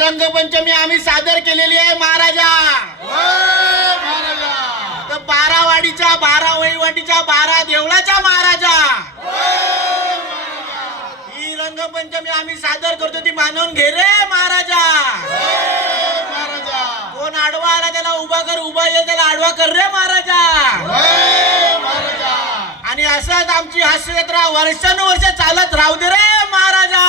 रंगपंचमी आम्ही सादर केलेली आहे महाराजा. तर 12 वाडीच्या 12 वहिवाटीच्या 12 देवळाच्या महाराजा ही रंगपंचमी आम्ही सादर करतो ती मानून घे रे महाराजा. कोण आडवा आला त्याला उभा कर, उभा ये त्याला आडवा कर रे महाराजा. आणि असंच आमची हास्य जत्रा वर्षानुवर्ष चालत राहू दे रे महाराजा.